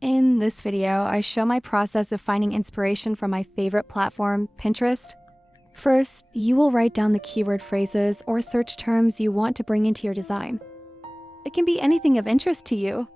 In this video, I show my process of finding inspiration from my favorite platform, Pinterest. First, you will write down the keyword phrases or search terms you want to bring into your design. It can be anything of interest to you.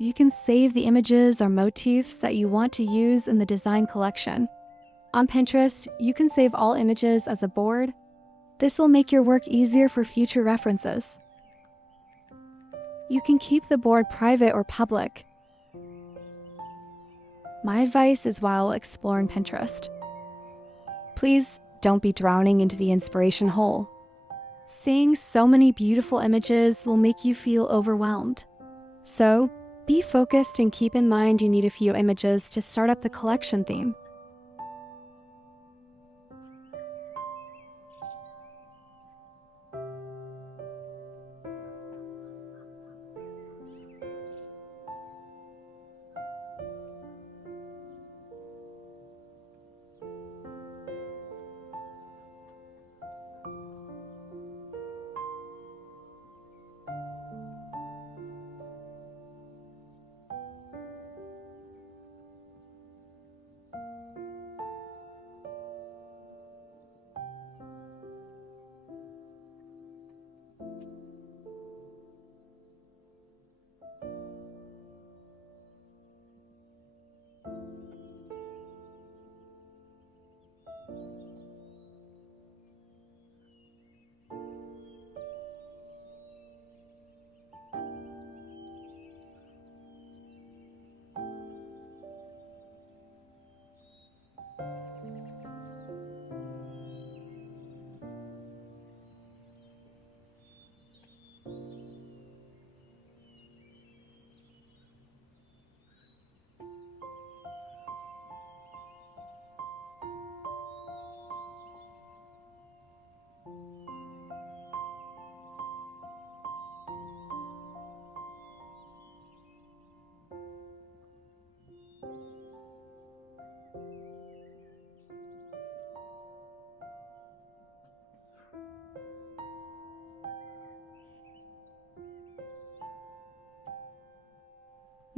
You can save the images or motifs that you want to use in the design collection. On Pinterest, you can save all images as a board. This will make your work easier for future references. You can keep the board private or public. My advice is while exploring Pinterest, please don't be drowning into the inspiration hole. Seeing so many beautiful images will make you feel overwhelmed. So, be focused and keep in mind you need a few images to start up the collection theme.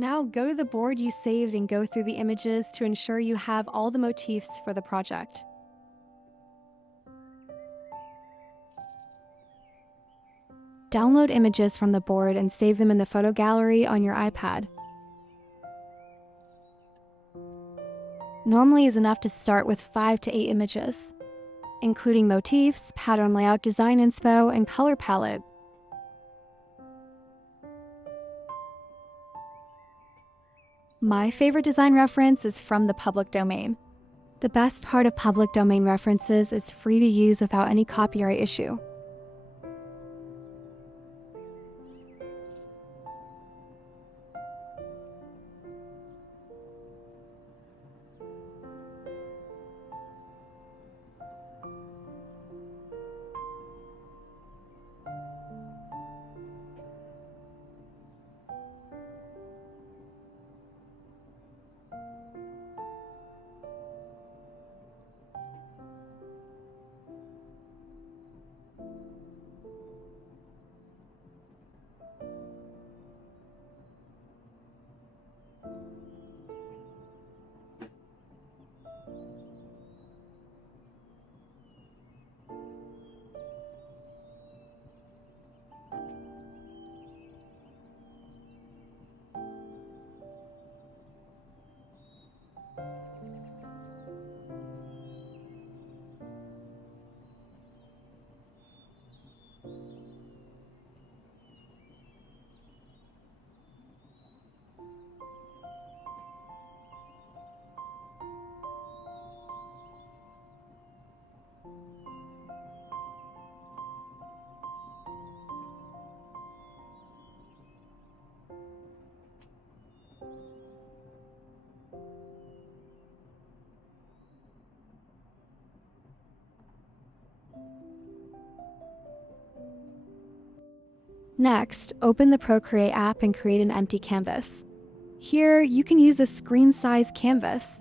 Now go to the board you saved and go through the images to ensure you have all the motifs for the project. Download images from the board and save them in the photo gallery on your iPad. Normally is enough to start with 5 to 8 images, including motifs, pattern layout, design inspo, and color palette. My favorite design reference is from the public domain. The best part of public domain references is free to use without any copyright issue. Next, open the Procreate app and create an empty canvas. Here, you can use a screen-size canvas.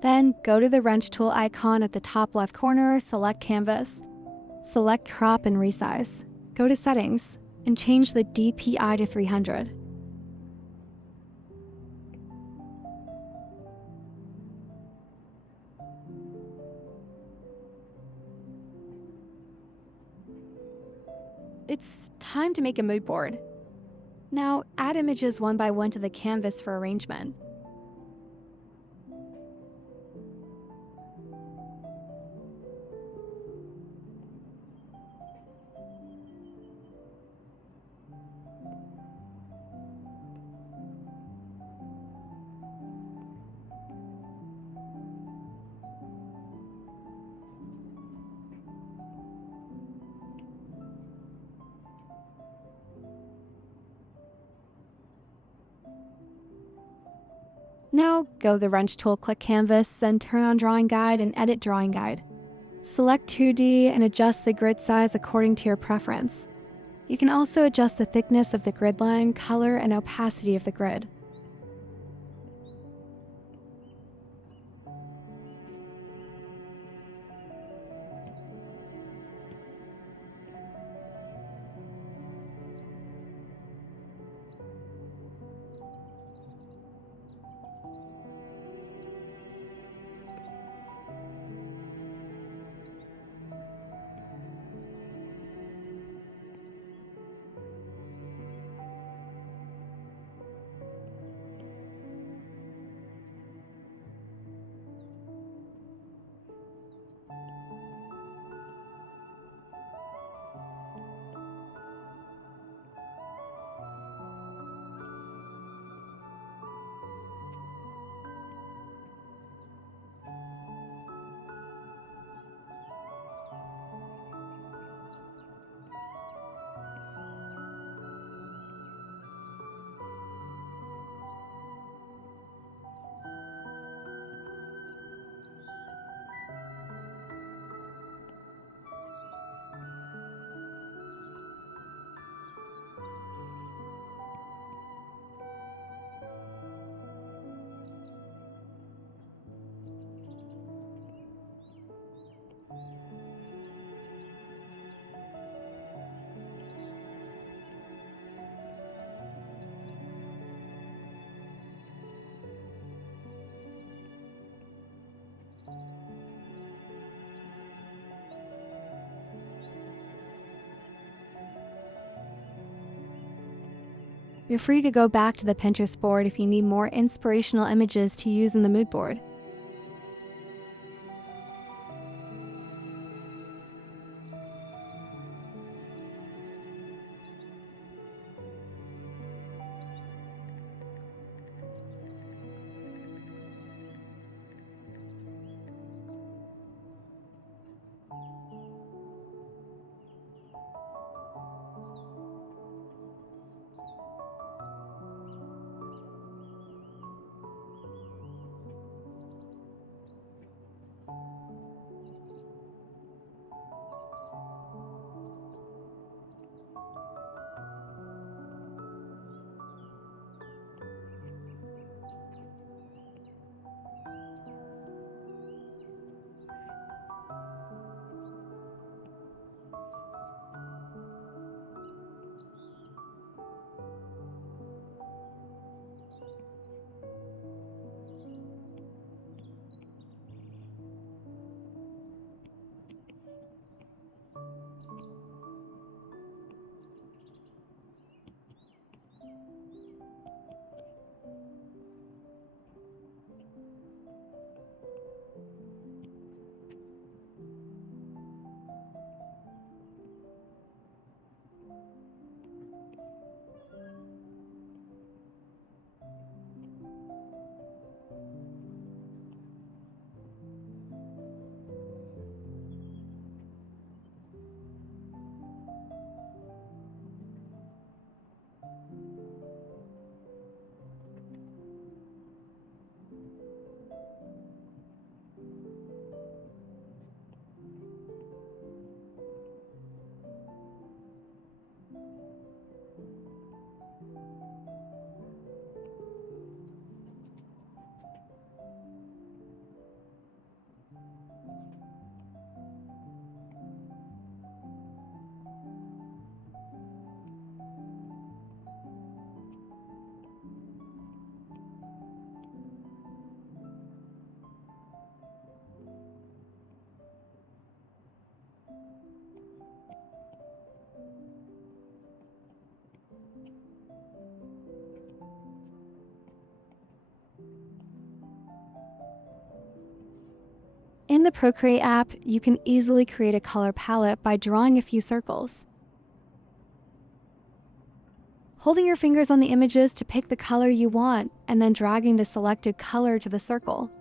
Then, go to the wrench tool icon at the top left corner, select Canvas. Select Crop and Resize. Go to Settings. and change the DPI to 300. It's time to make a mood board. Now, add images one by one to the canvas for arrangement. Now, go to the wrench tool, click Canvas, then turn on Drawing Guide and edit Drawing Guide. Select 2D and adjust the grid size according to your preference. You can also adjust the thickness of the grid line, color, and opacity of the grid. You're free to go back to the Pinterest board if you need more inspirational images to use in the mood board. In the Procreate app, you can easily create a color palette by drawing a few circles. Holding your fingers on the images to pick the color you want, and then dragging the selected color to the circle.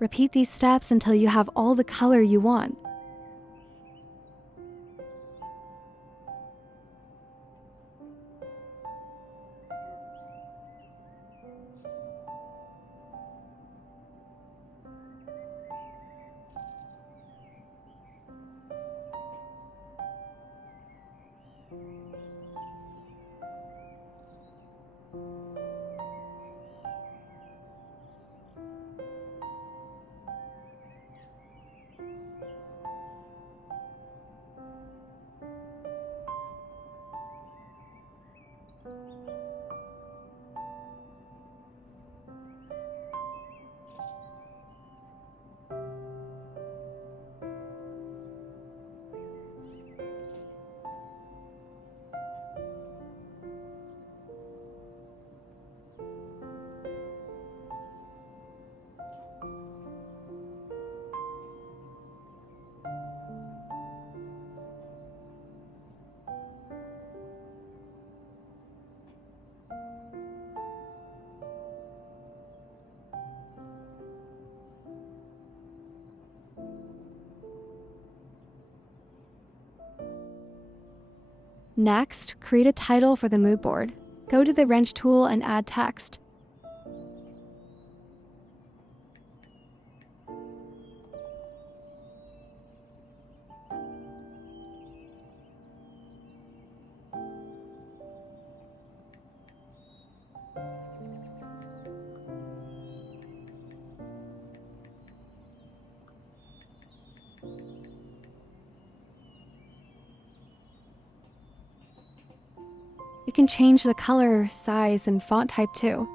Repeat these steps until you have all the color you want. Next, create a title for the Moodboard. Go to the wrench tool and add text. You can change the color, size, and font type too.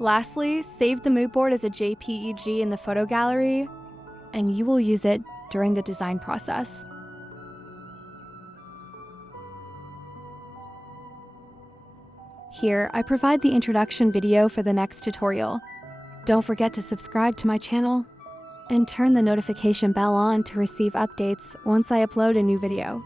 Lastly, save the Moodboard as a JPEG in the photo gallery, and you will use it during the design process. Here, I provide the introduction video for the next tutorial. Don't forget to subscribe to my channel and turn the notification bell on to receive updates once I upload a new video.